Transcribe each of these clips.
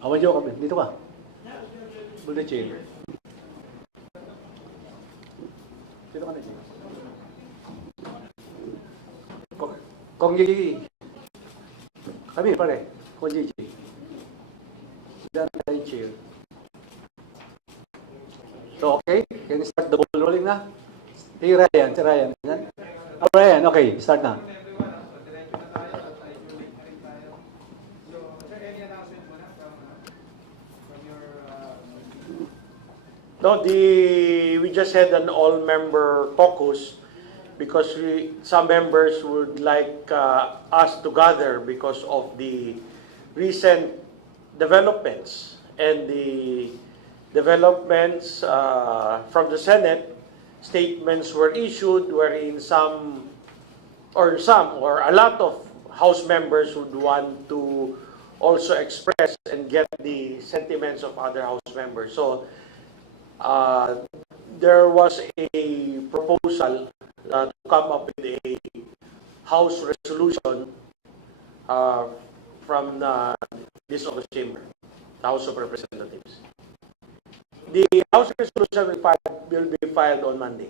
Awan niyo kami. Dito ka. Bullet chair. Dito ka na, chair. Kong Gigi. Kami, pare. Kong Gigi. Diyan tayo, chair. So, okay. Can you start the ball rolling na? Si Ryan. Oh, Ryan, okay. Start na. No, we just had an all-member caucus because some members would like us to gather because of the recent developments and the developments from the Senate. Statements were issued wherein some or a lot of House members would want to also express and get the sentiments of other House members. So there was a proposal to come up with a House resolution from this August chamber, the House of Representatives. The House resolution will be filed on Monday.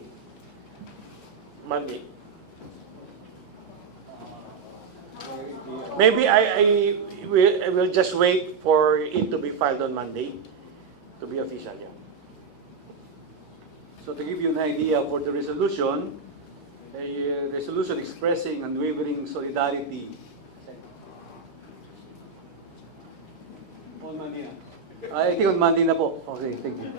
Maybe I will just wait for it to be filed on Monday to be official. Yeah. So to give you an idea for the resolution, a resolution expressing unwavering solidarity. On Monday na. I think on Monday na po. Okay, thank you.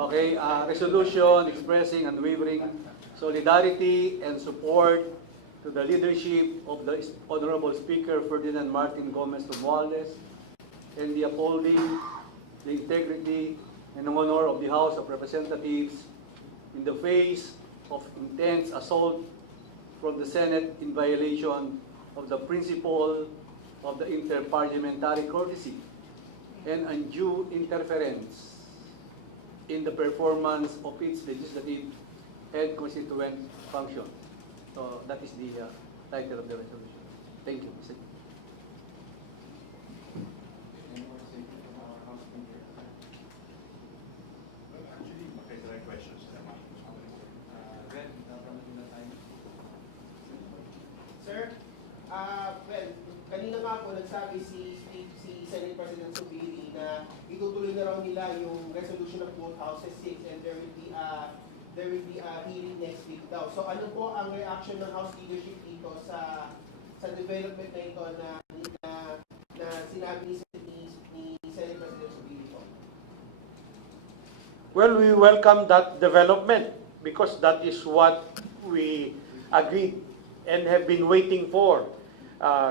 Okay, resolution expressing unwavering solidarity and support to the leadership of the Honorable Speaker Ferdinand Martin Gomez Romualdez and the upholding the integrity and honor of the House of Representatives in the face of intense assault from the Senate in violation of the principle of the interparliamentary courtesy and undue interference in the performance of its legislative and constituent function. So that is the title of the resolution. Thank you, Mr. Sir, well, kanina nga po nagsabi si Senate President Zubiri na itutuloy na raw nila yung resolution of both houses 6 and there will be a hearing next week daw. So ano po ang reaction ng House leadership dito sa development na ito na sinabi ni Senate President Zubiri po? Well, we welcome that development because that is what we agreed and have been waiting for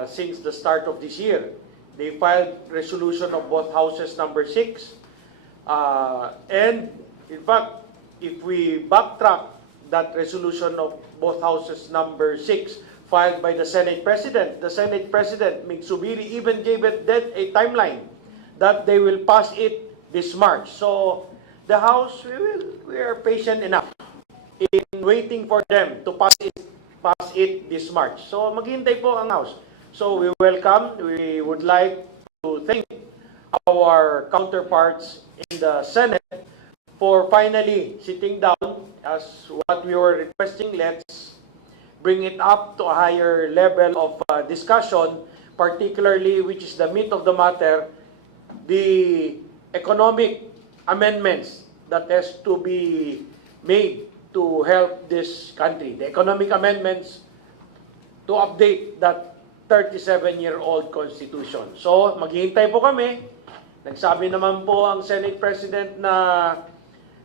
since the start of this year. They filed resolution of both houses number 6. And in fact, if we backtrack that resolution of both houses number 6 filed by the Senate President, Mig Zubiri, even gave it a timeline that they will pass it this March. So the House, we are patient enough in waiting for them to pass it this March. So maghintay po ang House. So we would like to thank our counterparts in the Senate for finally sitting down as what we were requesting. Let's bring it up to a higher level of discussion, particularly, which is the meat of the matter, the economic amendments that has to be made to help this country. The economic amendments to update that 37-year-old Constitution. So, maghihintay po kami. Nagsabi naman po ang Senate President na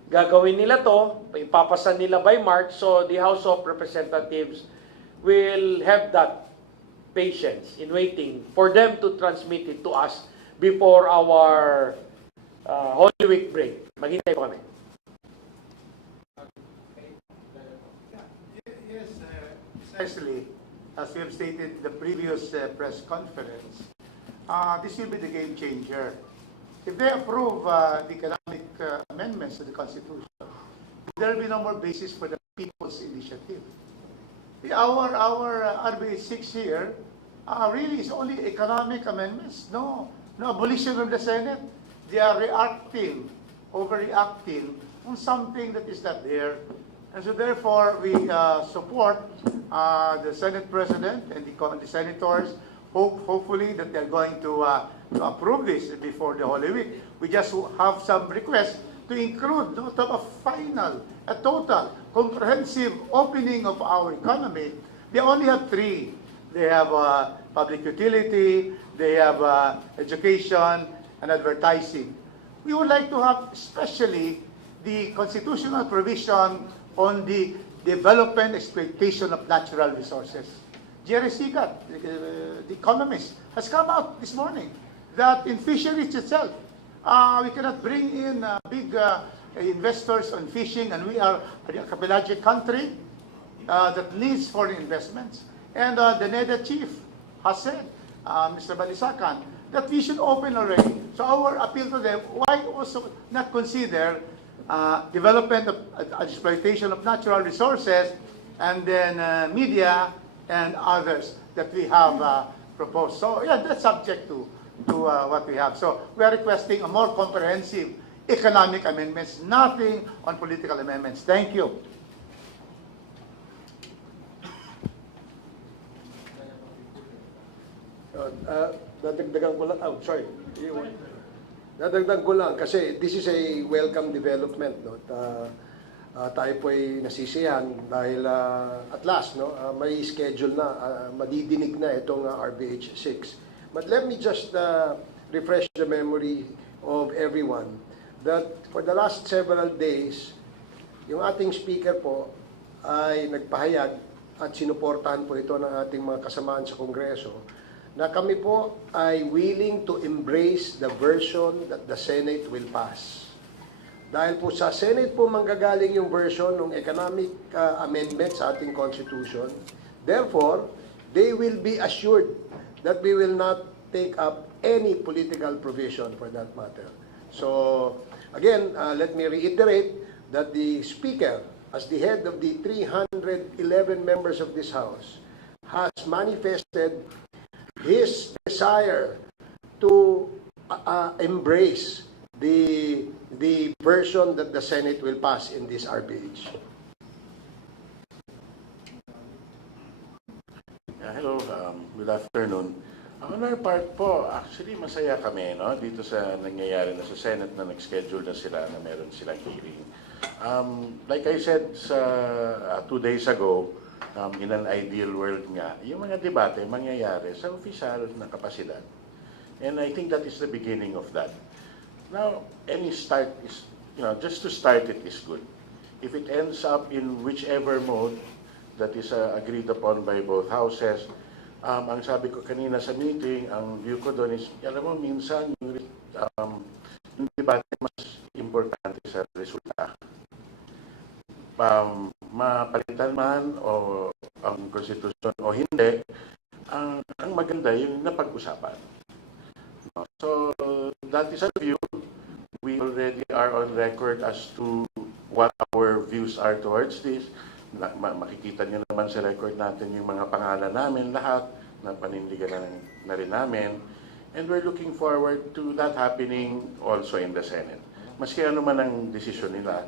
gagawin nila to, ipapasa nila by March, so the House of Representatives will have that patience in waiting for them to transmit it to us before our Holy Week break. Maghintay po kami. Yes, precisely. As we have stated in the previous press conference, this will be the game changer. If they approve the economic amendments to the Constitution, there will be no more basis for the people's initiative. Our RBA 6 here really is only economic amendments. No abolition of the Senate. They are reacting, overreacting on something that is not there. And so therefore, we support the Senate President and the senators. Hopefully that they're going to approve this before the Holy Week. We just have some requests to include a total, comprehensive opening of our economy. They only have three. They have public utility, they have education, and advertising. We would like to have especially the constitutional provision on the development exploitation of natural resources. Jerry Sigat, the economist, has come out this morning that in fisheries itself, we cannot bring in big investors on fishing, and we are a pelagic country that needs foreign investments. And the NEDA chief has said, Mr. Balisacan, that we should open already. So our appeal to them, why also not consider development of exploitation of natural resources, and then media and others that we have proposed. So yeah, that's subject to what we have. So we are requesting a more comprehensive economic amendments, nothing on political amendments. Thank you. Dadagdagan ko lang, Dadagdag ko lang kasi this is a welcome development, no? Tayo po ay nasisiyahan dahil at last, no, may schedule na, madidinig na itong RBH 6. But let me just refresh the memory of everyone that for the last several days, yung ating speaker po ay nagpahayag at sinuportahan po ito ng ating mga kasamaan sa Kongreso na kami po ay willing to embrace the version that the Senate will pass. Dahil po sa Senate po manggagaling yung version ng economic amendment sa ating Constitution, therefore, they will be assured that we will not take up any political provision for that matter. So, again, let me reiterate that the Speaker, as the head of the 311 members of this House, has manifested his desire to embrace the version that the Senate will pass in this RBH. Hello, good afternoon. On our part po, actually masaya kami, no, dito sa nangyayari na sa Senate na nag-schedule na sila na meron silang hearing. Like I said 2 days ago, in an ideal world nga, yung mga debate mangyayari sa opisyal na kapasidad. And I think that is the beginning of that. Now, any start is, just to start it is good. If it ends up in whichever mode that is agreed upon by both houses, ang sabi ko kanina sa meeting, ang view ko doon is, alam mo, minsan yung debate mas importante sa resulta. Mapalitan man o ang konstitusyon o hindi, ang maganda yung napag-usapan. So, that is a view. We already are on record as to what our views are towards this. Makikita nyo naman sa record natin yung mga pangalan namin, lahat na panindigan na rin namin. And we're looking forward to that happening also in the Senate. Maski ano man ang desisyon nila,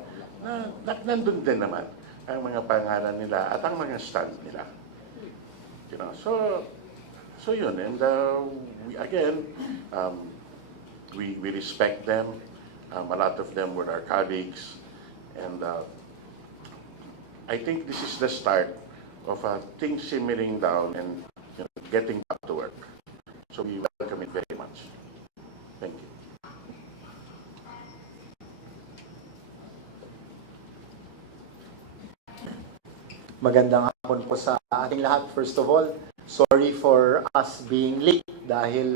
nandun din naman ang mga pangalan nila at ang mga stand nila. So yun, and we respect them. A lot of them were our colleagues, and I think this is the start of things simmering down and getting back to work. So we welcome it very much. Thank you. Magandang hapon po sa ating lahat. First of all, sorry for us being late dahil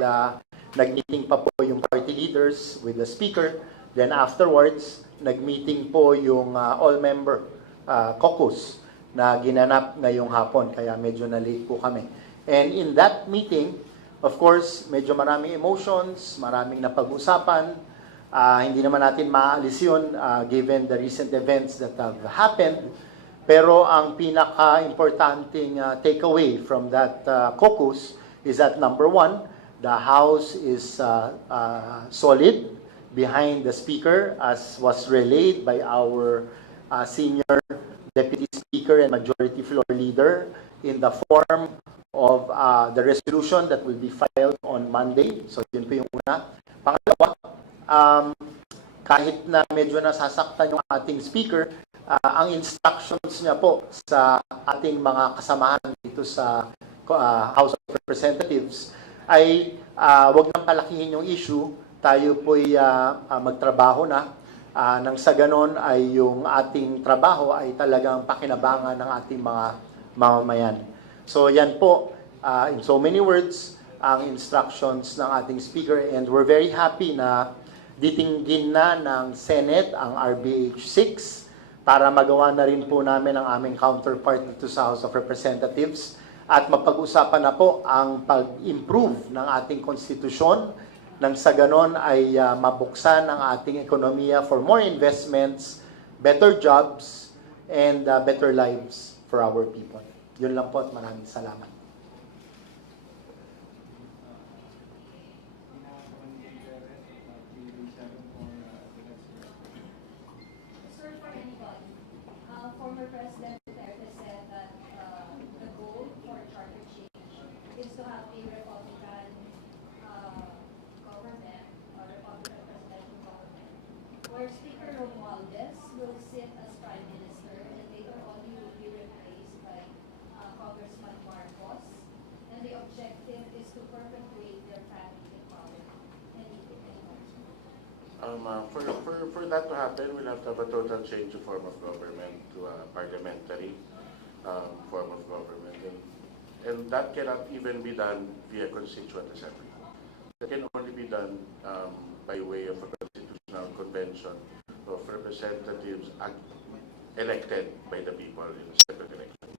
nag-meeting pa po yung party leaders with the speaker. Then afterwards, nag-meeting po yung all-member caucus na ginanap ngayong hapon. Kaya medyo na-late po kami. And in that meeting, of course, medyo maraming emotions, maraming napag-usapan. Hindi naman natin maaalis yun given the recent events that have happened. Pero ang pinaka-importanting takeaway from that caucus is that number one, the House is solid behind the Speaker as was relayed by our senior Deputy Speaker and Majority Floor Leader in the form of the resolution that will be filed on Monday. So yun po yung una. Pangalawa, kahit na medyo nasasaktan yung ating Speaker, ang instructions niya po sa ating mga kasamahan dito sa House of Representatives ay wag nang palakihin yung issue, tayo po'y magtrabaho na nang sa ganon ay yung ating trabaho ay talagang pakinabangan ng ating mga mamamayan. So yan po, in so many words, ang instructions ng ating Speaker, and we're very happy na ditinggin na ng Senate ang RBH 6 para magawa na rin po namin ang aming counterpart dito sa House of Representatives at mapag-usapan na po ang pag-improve ng ating konstitusyon nang sa ganon ay mabuksan ang ating ekonomiya for more investments, better jobs, and better lives for our people. Yun lang po at maraming salamat. Former President Duterte said that the goal for charter change is to have a Republican government or Republican presidential government where Speaker Romualdez will sit as Prime Minister and later on he will be replaced by Congressman Marcos, and the objective is to perpetuate their family in power. For that to happen, we'll have to have a total change of form of government to a parliamentary form of government. And that cannot even be done via Constituent Assembly. That can only be done by way of a constitutional convention of representatives elected by the people in a separate election.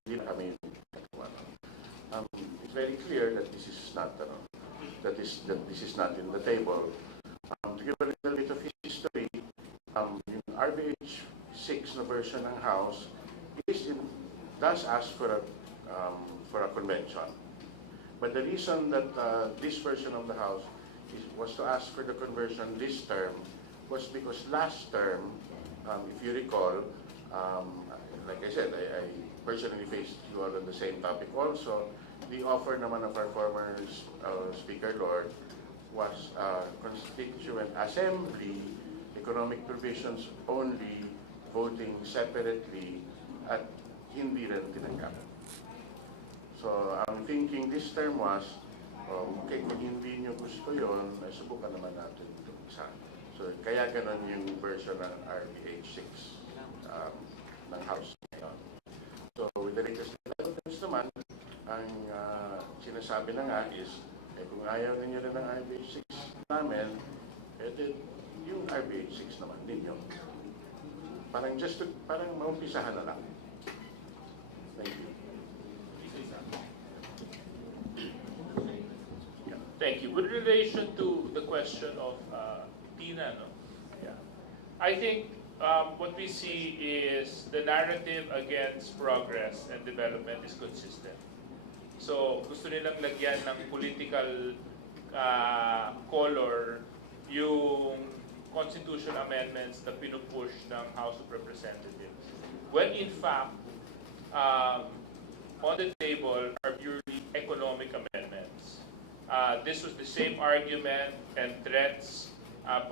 It's very clear that this is not that this is not in the table. To give a little bit of history, yung RBH 6 na version ng House does ask for a convention. But the reason that this version of the House was to ask for the conversion this term was because last term, if you recall, like I said, I personally faced you all on the same topic also. The offer naman of our former Speaker Lord was Constituent Assembly, economic provisions only, voting separately, at hindi rin tinanggap. So, ang thinking this term was, okay, kung hindi nyo gusto yun, subukan naman natin itong isa. So, kaya ganon yung version ng RBH 6 ng House ngayon. So, with the latest developments naman, ang sinasabi na nga is, kung ayaw ninyo rin ng RBH 6 namin, yung RBH 6 naman ninyo. Parang maumpisahan na lang. Thank you. Thank you. With relation to the question of Tina, I think what we see is the narrative against progress and development is consistent. So, gusto nilang lagyan ng political color yung constitution amendments na pinupush ng House of Representatives. When in fact, on the table are purely economic amendments. This was the same argument and threats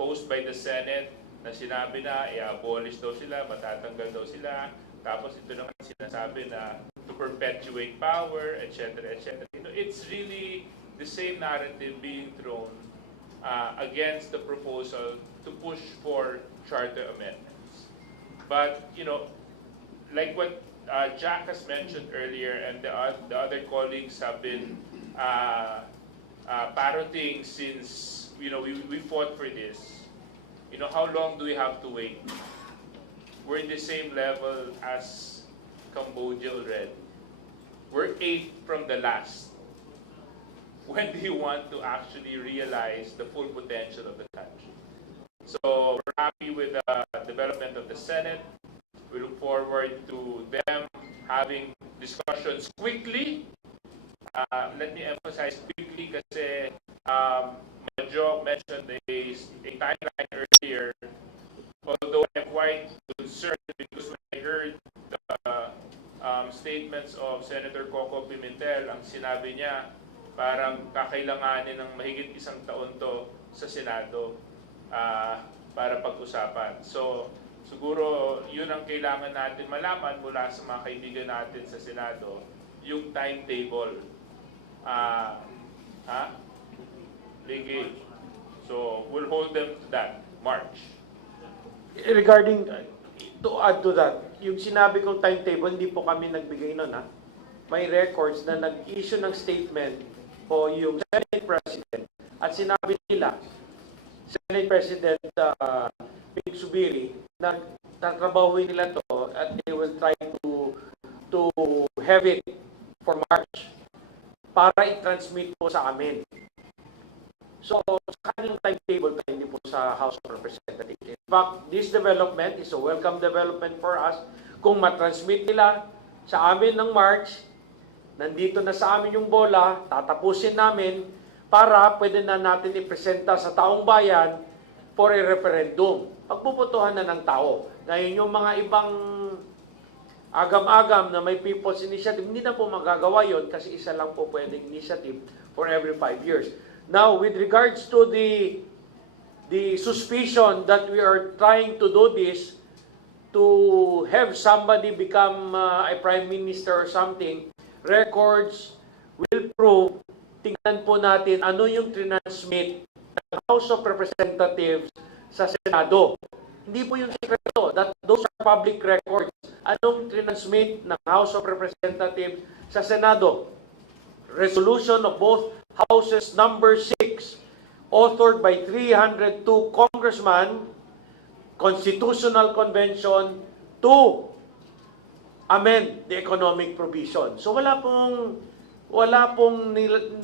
posed by the Senate na sinabi na i-abolish daw sila, matatanggal daw sila, tapos ito naman sinasabi na to perpetuate power, etc., etc. It's really the same narrative being thrown against the proposal to push for charter amendments. But, like what Jack has mentioned earlier and the other colleagues have been parroting since, we fought for this. How long do we have to wait? We're in the same level as Cambodia already. We're 8th from the last. When do you want to actually realize the full potential of the country? So we're happy with the development of the Senate. We look forward to them having discussions quickly. Let me emphasize quickly kasi Medyo mentioned a timeline earlier. Although I'm quite concerned because when I heard the statements of Senator Coco Pimentel, ang sinabi niya, parang kakailanganin ng mahigit isang taon to sa Senado para pag-usapan. So, siguro yun ang kailangan natin malaman mula sa mga kaibigan natin sa Senado, yung timetable. Linkage. So, we'll hold them to that, March. Regarding, to add to that, yung sinabi kong timetable, hindi po kami nagbigay nun, ha? May records na nag-issue ng statement po yung Senate President at sinabi nila, Senate President Mig Subiri, na tatrabahuin nila to at they will try to have it for March para i-transmit po sa amin. So, sa kanilang timetable pa, hindi po sa House of Representatives. In fact, this development is a welcome development for us. Kung matransmit nila sa amin ng March, nandito na sa amin yung bola, tatapusin namin para pwede na natin ipresenta sa taong bayan for a referendum. Pagpuputuhan na ng tao. Ngayon yung mga ibang agam-agam na may People's Initiative, hindi na po magagawa yon kasi isa lang po pwedeng initiative for every 5 years. Now, with regards to the suspicion that we are trying to do this to have somebody become a prime minister or something, records will prove, tingnan po natin ano yung transmit ng House of Representatives sa Senado. Hindi po yung sekreto. Those are public records. Anong transmit ng House of Representatives sa Senado? Resolution of both Houses number 6, authored by 302 congressmen, Constitutional Convention to amend the economic provision. So wala pong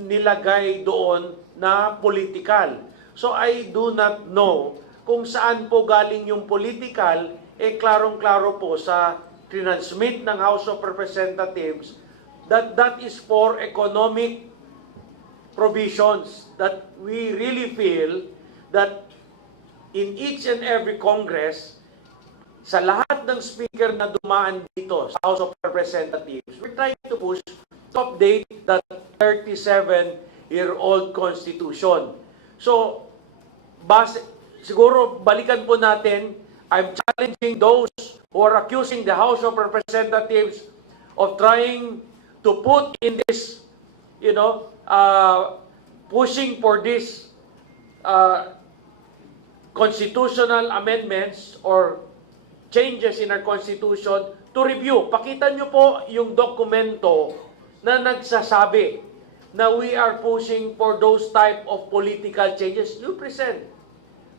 nilagay doon na political. So I do not know kung saan po galing yung political, klarong-klaro po sa transmit ng House of Representatives that is for economic provisions, that we really feel that in each and every Congress, sa lahat ng speaker na dumaan dito sa House of Representatives, we're trying to push to update that 37-year-old Constitution. So, siguro balikan po natin, I'm challenging those who are accusing the House of Representatives of trying to put in this, pushing for this constitutional amendments or changes in our Constitution to review. Pakita nyo po yung dokumento na nagsasabi na we are pushing for those type of political changes. You present.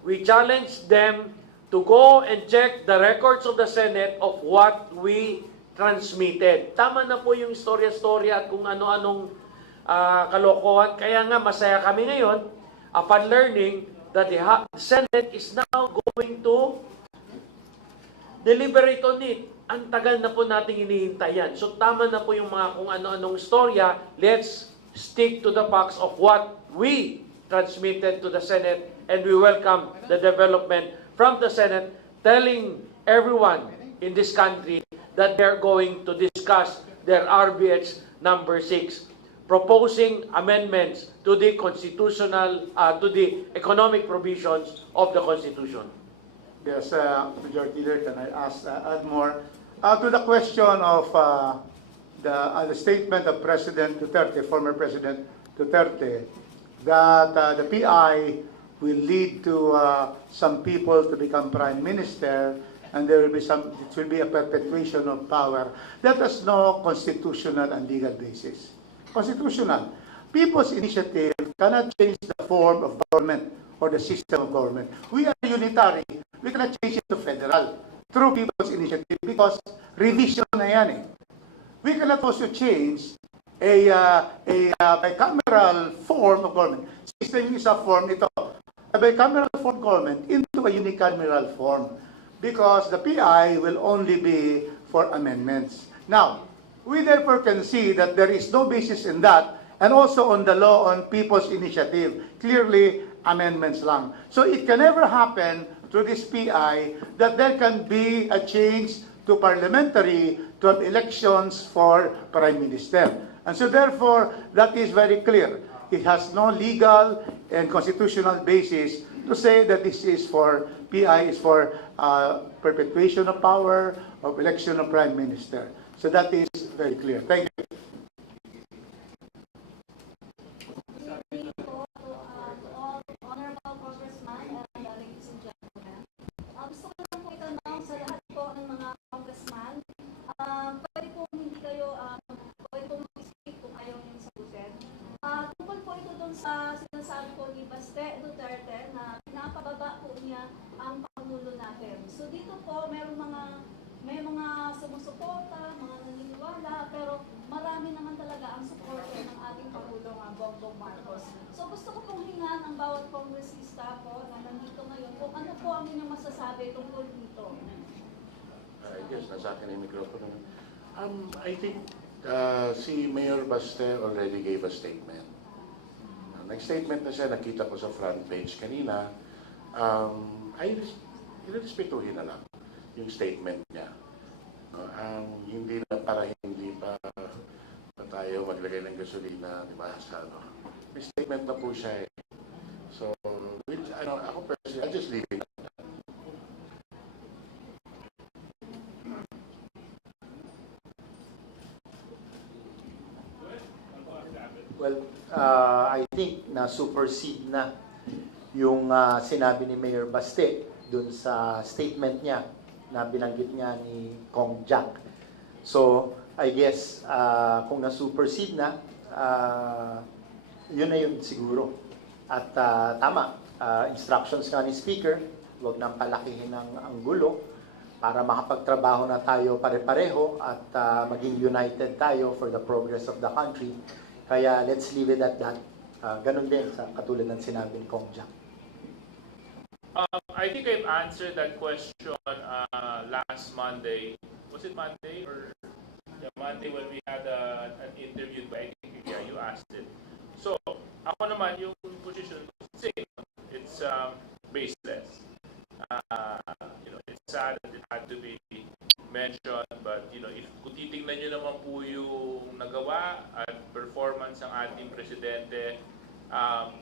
We challenge them to go and check the records of the Senate of what we transmitted. Tama na po yung storya-storya at kung ano-anong kalokohan. Kaya nga masaya kami ngayon upon learning that the Senate is now going to deliberate on it. Ang tagal na po nating hinihintay yan. So tama na po yung mga kung ano-anong storya. Let's stick to the facts of what we transmitted to the Senate, and we welcome the development from the Senate telling everyone in this country that they're going to discuss their RBH number 6, proposing amendments to the to the economic provisions of the Constitution. Yes, Majority Leader, can I add more? To the question of the statement of President Duterte, former President Duterte, that the PI will lead to some people to become Prime Minister, and it will be a perpetuation of power. That has no constitutional and legal basis. Constitutional. People's initiative cannot change the form of government or the system of government. We are unitary. We cannot change it to federal through people's initiative because revision na yan eh. We cannot also change a bicameral form of government. System is a form ito. A bicameral form government into a unicameral form because the PI will only be for amendments. Now, we therefore can see that there is no basis in that and also on the law on people's initiative. Clearly, amendments lang. So it can never happen through this PI that there can be a change to parliamentary to have elections for Prime Minister. And so therefore, that is very clear. It has no legal and constitutional basis to say that this is for, PI is for perpetuation of power, of election of Prime Minister. So that is very clear. Thank you. Good evening po to all honorable congressman and ladies and gentlemen. Gusto ko lang po itanong sa lahat po ng mga congressman, pwede po hindi kayo, pwede po mag-speak kung ayaw niyong sagutin. Tungkol po ito dun sa sinasabi po ni Baste Duterte na pinapababa po niya ang Pangulo natin. So dito po may mga sumusuporta, mga naniniwala, pero marami naman talaga ang supporter ng ating Pangulong Bongbong Marcos. So gusto ko pong hingan ang bawat kongresista po na nandito ngayon kung ano po ang inyong masasabi tungkol dito. I guess nasa akin yung microphone. I think si Mayor Baste already gave a statement. Nag-statement na siya, nakita ko sa front page kanina. Ay respetuhin na lang yung statement niya. Hindi na para hindi pa tayo maglagay ng gasolina, di ba? Sa, may statement na po siya eh. So, which, ako personally, I just leave it. Well, I think na supersede na yung sinabi ni Mayor Baste dun sa statement niya na binanggit niya ni Kong Jack. So, I guess kung na-supersede na, yun na yun siguro. At tama, instructions nga ni Speaker, huwag nang palakihin ang gulo para makapagtrabaho na tayo pare-pareho at maging united tayo for the progress of the country. Kaya let's leave it at that. Ganun din sa katulad ng sinabi ni Kong Jack. I think I've answered that question last Monday. Was it Monday or Monday when we had an interview? I think yeah, you asked it. So ako naman yung position ko same. It's baseless. It's sad that it had to be mentioned, but if kung titingnan nyo naman po yung nagawa at performance ng ating presidente,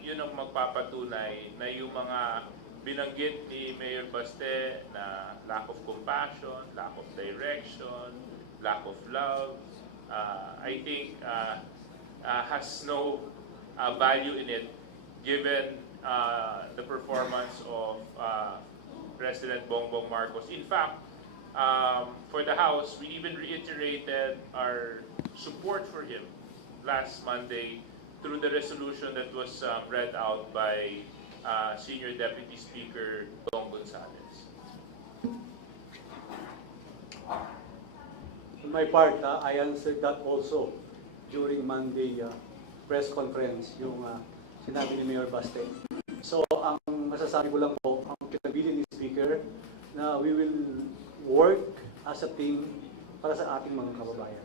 yun ang magpapatunay na yung mga binanggit ni Mayor Baste na lack of compassion, lack of direction, lack of love, I think has no value in it given the performance of President Bongbong Marcos. In fact, for the House, we even reiterated our support for him last Monday through the resolution that was read out by Senior Deputy Speaker Dong Gonzales. On my part, I answered that also during Monday press conference, yung sinabi ni Mayor Baste. So, ang masasabi ko lang po, ang pinabili ni Speaker, na we will work as a team para sa ating mga kababayan.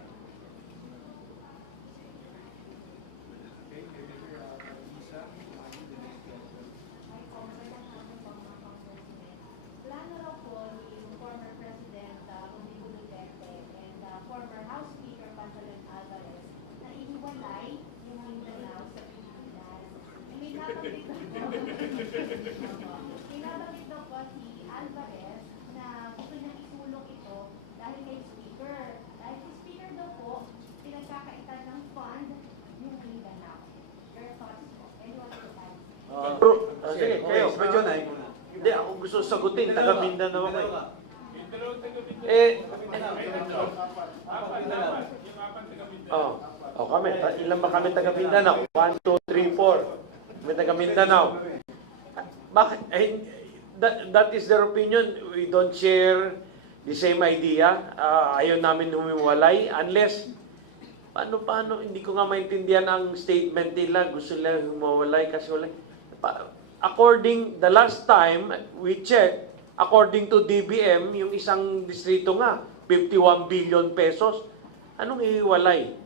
Plano raw po ni former President Rodrigo Duterte and former House Speaker Pangilinan Alvarez na ihiwalay yung Mindanao sa Pilipinas. May nabanggit daw po si Alvarez na gusto niya isulong ito dahil kay Speaker. Dahil si Speaker daw po, pinagkakaitan ng fund yung Mindanao. Your thoughts po? Anyone to add? Sige, kayo. Medyo na muna. Hindi, ako gusto sagutin. Taga Mindanao ako. Kami. Ilan ba kami taga Mindanao? 1, 2, 3, 4. Kami taga Mindanao. Bakit? That is their opinion. We don't share the same idea. Ayaw namin humiwalay unless paano, hindi ko nga maintindihan ang statement nila. Gusto nila humiwalay kasi wala. according, the last time we checked, according to DBM, yung isang distrito nga, 51 billion pesos. Anong ihiwalay?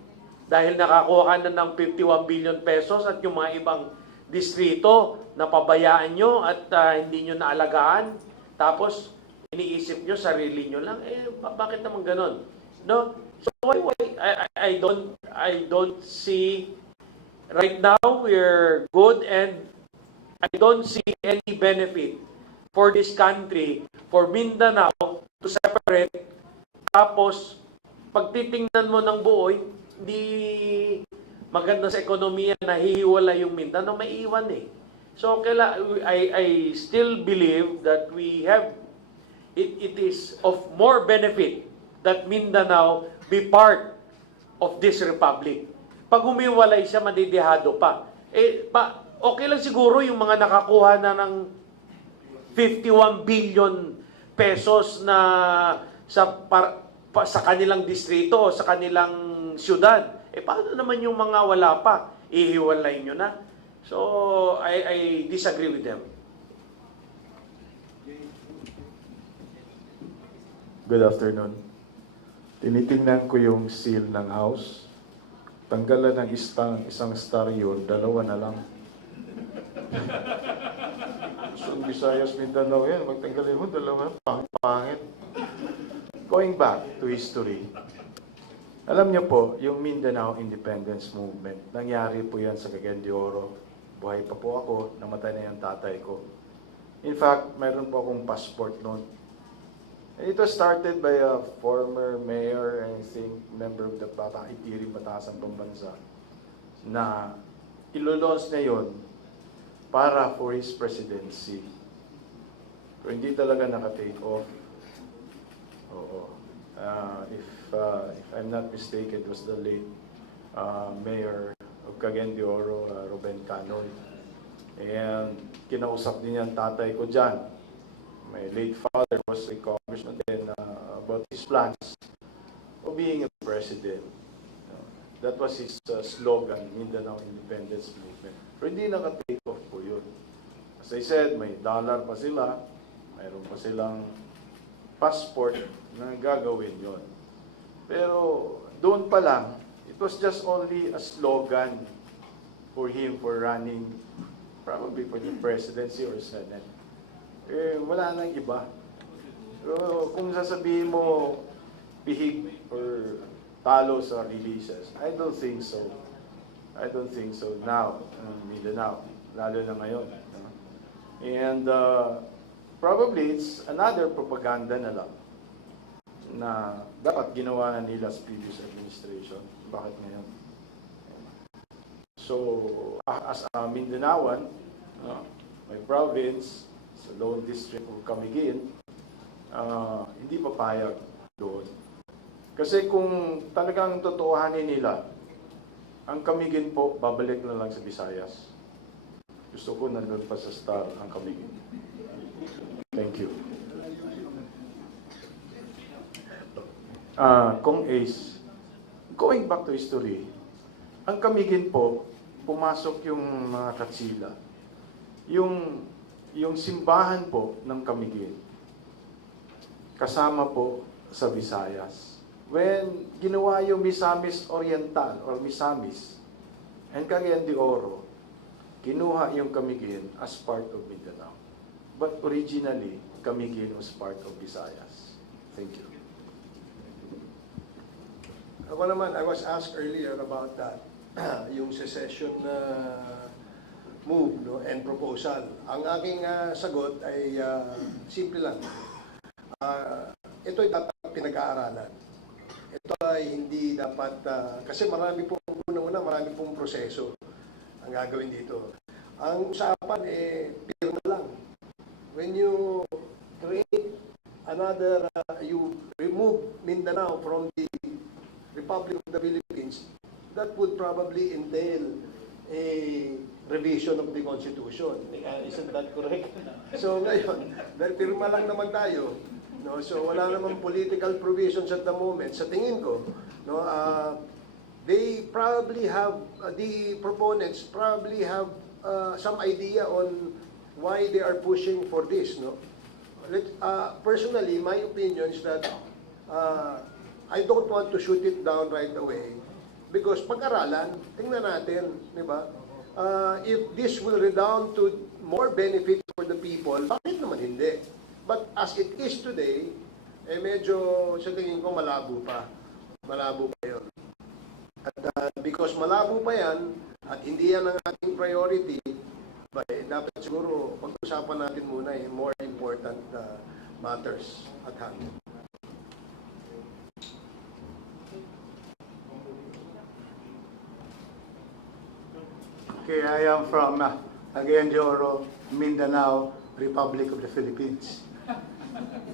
Dahil nakakuha ka na ng 51 billion pesos at yung mga ibang distrito napabayaan nyo at hindi nyo naalagaan, tapos iniisip nyo sarili nyo lang, bakit naman ganon? No? So why I don't see right now we're good, and I don't see any benefit for this country, for Mindanao to separate. Tapos pag titingnan mo ng buo, hindi maganda sa ekonomiya na hihiwala yung Mindanao, may iwan eh. So I still believe that we have it is of more benefit that Mindanao be part of this republic. Pag humiwalay siya, madidihado pa. Okay lang siguro yung mga nakakuha na ng 51 billion pesos na sa kanilang distrito o sa kanilang syudad. Paano naman yung mga wala pa? Ihiwalay nyo na. So, I disagree with them. Good afternoon. Tinitingnan ko yung seal ng house. Tanggalan ng isang star yun, dalawa na lang. So, Visayas, Mindanao yan. Magtanggalin mo, dalawa na. Pangit. Going back to history. Alam niyo po, yung Mindanao Independence Movement, nangyari po yan sa Cagayan de Oro. Buhay pa po ako, namatay na yung tatay ko. In fact, mayroon po akong passport noon. It was started by a former mayor, I think, member of the Itiring Batasan Pambansa, na ilulons na yon para for his presidency. Pero hindi talaga naka-take off. Oo. If I'm not mistaken, it was the late mayor of Cagayan de Oro, Ruben Canoy. And kinausap din niya ang tatay ko dyan. My late father was a congressman then about his plans of being a president. That was his slogan, Mindanao Independence Movement. Pero hindi naka-take off po yun. As I said, may dollar pa sila, mayroon pa silang passport na gagawin yon. Pero doon pa lang, it was just only a slogan for him for running probably for the presidency or Senate. Wala nang iba. Pero kung sasabihin mo pihig or talo sa releases, I don't think so. I don't think so now, Mindanao, lalo na ngayon. And probably it's another propaganda na lang na dapat ginawa na nila sa previous administration. Bakit ngayon? So, as a Mindanaoan, my province, sa Lone District of Camiguin, hindi papayag doon. Kasi kung talagang totohanin nila, ang Camiguin po, babalik na lang sa Visayas. Gusto ko nandun pa sa star ang Camiguin. Thank you. Kung Ace, going back to history, ang Camiguin po, pumasok yung mga Katsila. Yung simbahan po ng Camiguin, kasama po sa Visayas. When ginawa yung Misamis Oriental or Misamis and Cagayan de Oro, kinuha yung Camiguin as part of Mindanao. But originally, Camiguin was part of Visayas. Thank you. Ako naman, I was asked earlier about that, yung secession move, no, and proposal. Ang aking sagot ay simple lang. Ito ay dapat pinag-aaralan. Ito ay hindi dapat, kasi marami pong proseso ang gagawin dito. Ang usapan pirma lang. When you create another, you remove Mindanao from the Republic of the Philippines, that would probably entail a revision of the Constitution. Isn't that correct? So ngayon, dahil pirma lang naman tayo, no? So wala namang political provisions at the moment. Sa tingin ko, no, they probably have, the proponents probably have some idea on why they are pushing for this, no? Personally, my opinion is that I don't want to shoot it down right away because pag-aralan, tingnan natin, di ba? If this will redound to more benefits for the people, bakit naman hindi? But as it is today, medyo sa tingin ko malabo pa. Malabo pa yun. At because malabo pa yan, at hindi yan ang ating priority, dapat siguro pag-usapan natin muna yung more important matters at hand. Okay, I am from Cagayan de Oro, Mindanao, Republic of the Philippines.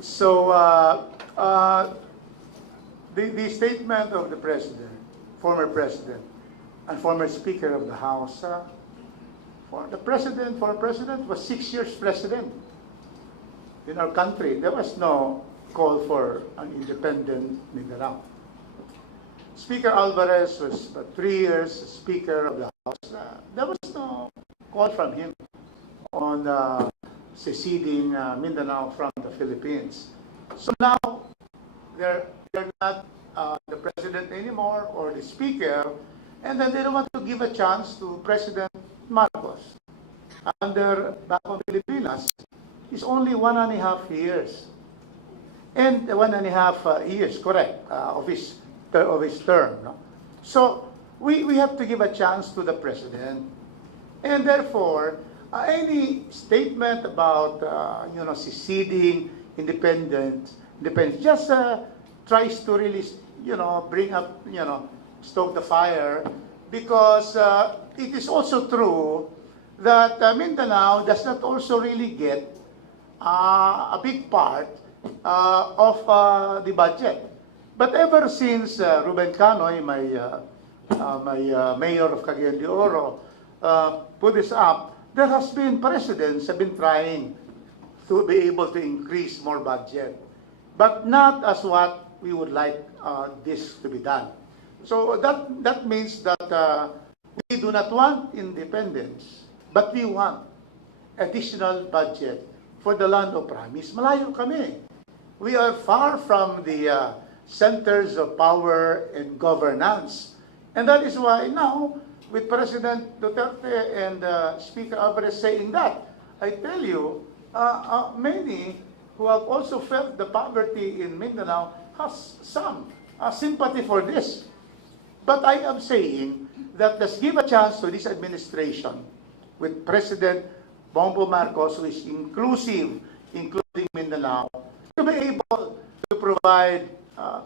So, the statement of the president, former president, and former Speaker of the House, former president was 6 years president in our country. There was no call for an independent Mindanao. Speaker Alvarez was 3 years Speaker of the House. There was no call from him on seceding Mindanao from the Philippines. So now, they're not the president anymore or the speaker, and then they don't want to give a chance to President Marcos. Under Bakong Pilipinas, is only 1.5 years. And 1.5 years, correct, of his term. No? So, we have to give a chance to the president. And therefore, any statement about, seceding independence just tries to really, bring up, stoke the fire, because it is also true that Mindanao does not also really get a big part of the budget. But ever since Ruben Canoy, my mayor of Cagayan de Oro, put this up, there has been presidents have been trying to be able to increase more budget, but not as what we would like this to be done. So that means that we do not want independence, but we want additional budget for the land of promise. Malayo kami. We are far from the centers of power and governance. And that is why now, with President Duterte and Speaker Alvarez saying that, I tell you, many who have also felt the poverty in Mindanao has some sympathy for this. But I am saying that let's give a chance to this administration with President Bongbong Marcos, who is inclusive, including Mindanao, to be able to provide,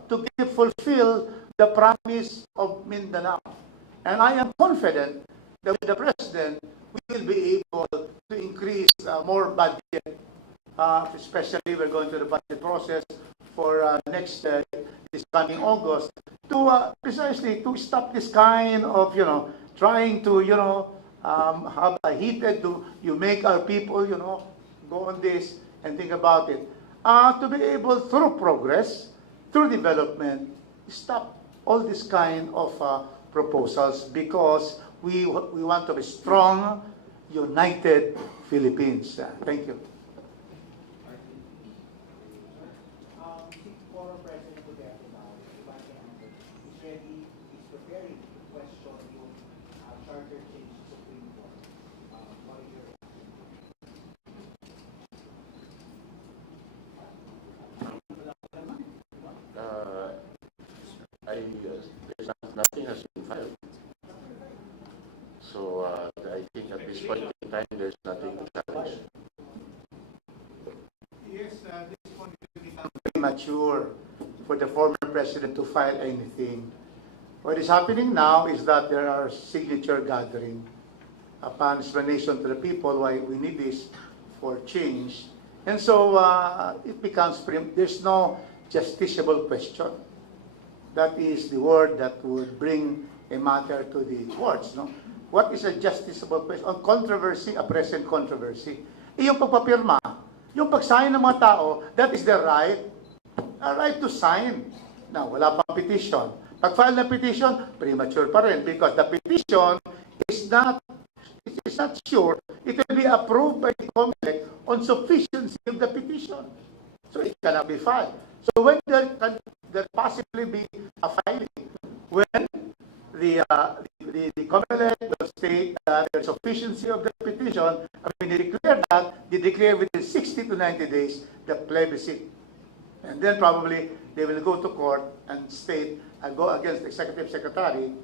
to fulfill the promise of Mindanao. And I am confident that with the President, we will be able to increase more budget, especially we're going to the budget process for this coming August, to precisely to stop this kind of, trying to, have a heated, you make our people, go on this and think about it. To be able, through progress, through development, stop all this kind of proposals, because we want to be strong, united Philippines. Thank you. Former President Duterte now, is ready, is preparing to question yung charter change sa Supreme Court. What is your Nothing has been filed. So I think at this point in time, there's nothing to challenge. Yes, this point will become premature for the former president to file anything. What is happening now is that there are signature gathering upon explanation to the people why we need this for change. And so it becomes, there's no justiciable question. That is the word that would bring a matter to the courts. No? What is a justiciable question? On controversy, a present controversy. Yung pagpapirma, yung pagsign ng mga tao, that is their right. A right to sign. Now, wala pang petition. Pag-file ng petition, premature pa rin, because the petition is not, it is not sure it will be approved by the COMELEC on sufficiency of the petition. So it cannot be filed. So when there possibly be a filing, when the COMELEC will state that there's sufficiency of the petition, they declare within 60 to 90 days the plebiscite. And then probably they will go to court and state and go against the executive secretary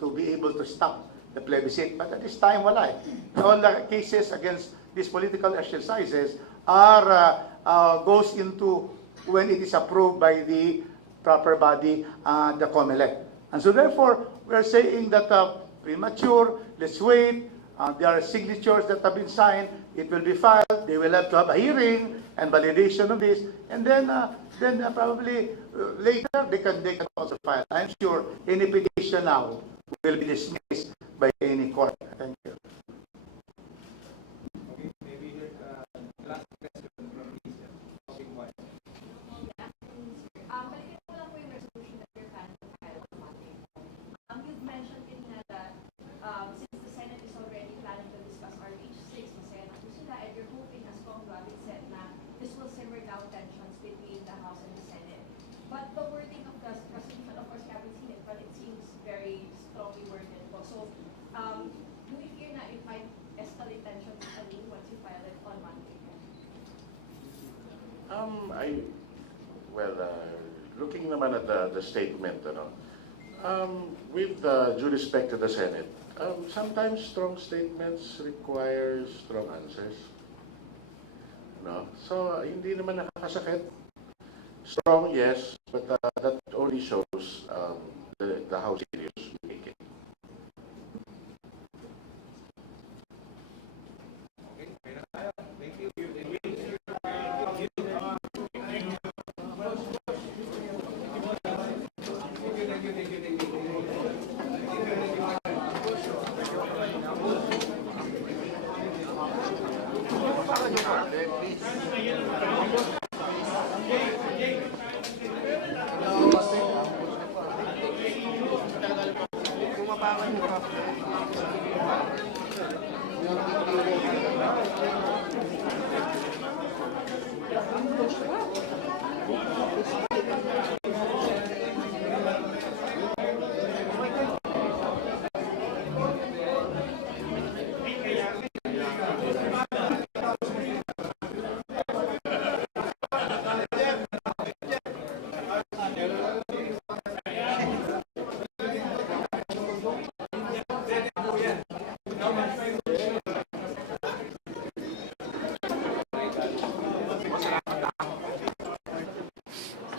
to be able to stop the plebiscite. But at this time, wala eh. All the cases against these political exercises are goes into when it is approved by the proper body, the COMELEC. And so therefore, we are saying that premature, let's wait. There are signatures that have been signed. It will be filed. They will have to have a hearing and validation of this. And then probably later they can also file. I'm sure any petition now will be dismissed by any court. Thank you. Okay, maybe last question from Lisa. Balikin ko lang po yung resolution that you're planning to file on Monday. You've mentioned kanina that since the Senate is already planning to discuss RH6, masaya na po sila, and you're hoping, as Kong Gavin said, na this will simmer down tensions between the House and the Senate. But the wording of the resolution, of course, we haven't seen it, but it seems very strongly worded po. So, do we fear na it might escalate tensions anew once you file it on Monday? Looking naman at the statement, with due respect to the Senate, sometimes strong statements require strong answers. No? So, hindi naman nakakasakit. Strong, yes, but that only shows how serious we make it. Thank you.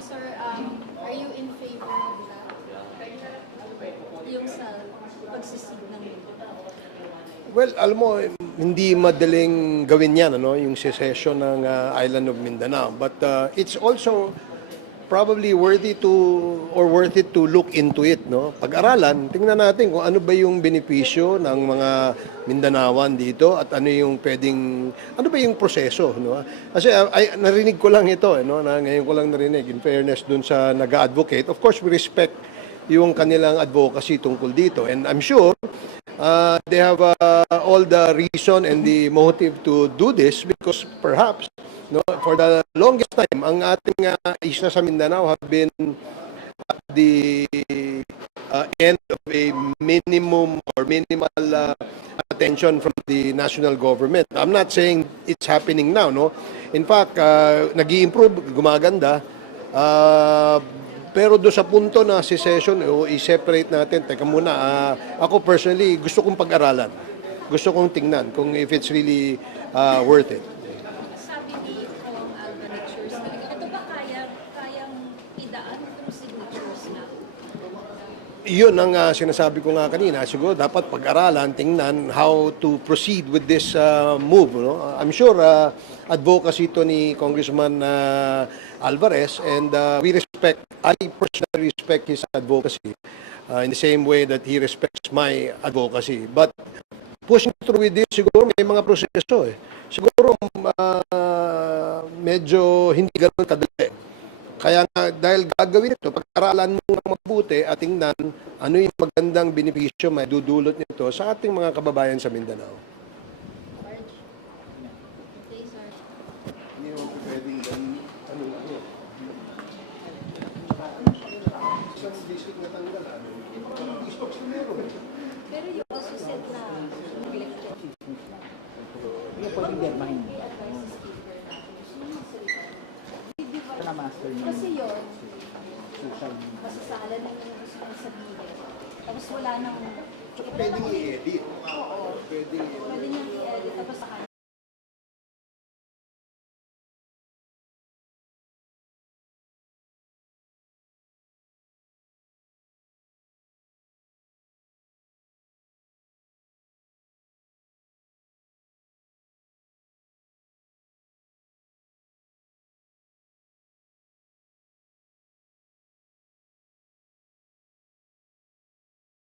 Sir, are you in favor of yung sa pagsisid ng Well, alam mo, hindi madaling gawin yan, yung secession ng island of Mindanao. But it's also probably worth it to look into it, no? Pag-aralan, tingnan natin kung ano ba yung benepisyo ng mga Mindanaoan dito at ano ba yung proseso, no? Kasi narinig ko lang ito, ngayon ko lang narinig, in fairness dun sa nag-advocate. Of course, we respect yung kanilang advocacy tungkol dito. And I'm sure they have all the reason and the motive to do this because perhaps for the longest time, ang ating isla sa Mindanao have been at the end of a minimum or minimal attention from the national government. I'm not saying it's happening now, no? In fact, nag-i-improve, gumaganda. Pero do sa punto na secession, i-separate natin. Teka muna, ako personally, gusto kong pag-aralan. Gusto kong tingnan kung if it's really worth it. sabi ni Kong signatures talaga. Ito ba kayang idaan through signatures na? Iyon ang sinasabi ko nga kanina. Siguro dapat pag-aralan, tingnan how to proceed with this move. No? I'm sure advocacy to ni Congressman Alvarez and I personally respect his advocacy in the same way that he respects my advocacy. But pushing through with this, siguro may mga proseso eh. Siguro medyo hindi ganoon kadali. Kaya nga, dahil gagawin ito, pag-aralan mo mabuti at tingnan ano yung magandang benepisyo may dudulot nito sa ating mga kababayan sa Mindanao. tanggalan. Gusto ko meron. Pero you also said na elected. Hindi pwedeng dermahin. May advice sa speaker na sumusalita. Hindi ba? Na master niya Kasi yun, social. masasalan na yung gusto nang sabihin. Tapos wala nang... Tsaka pwedeng i-edit. Oo. Pwedeng Pwede niyang i-edit.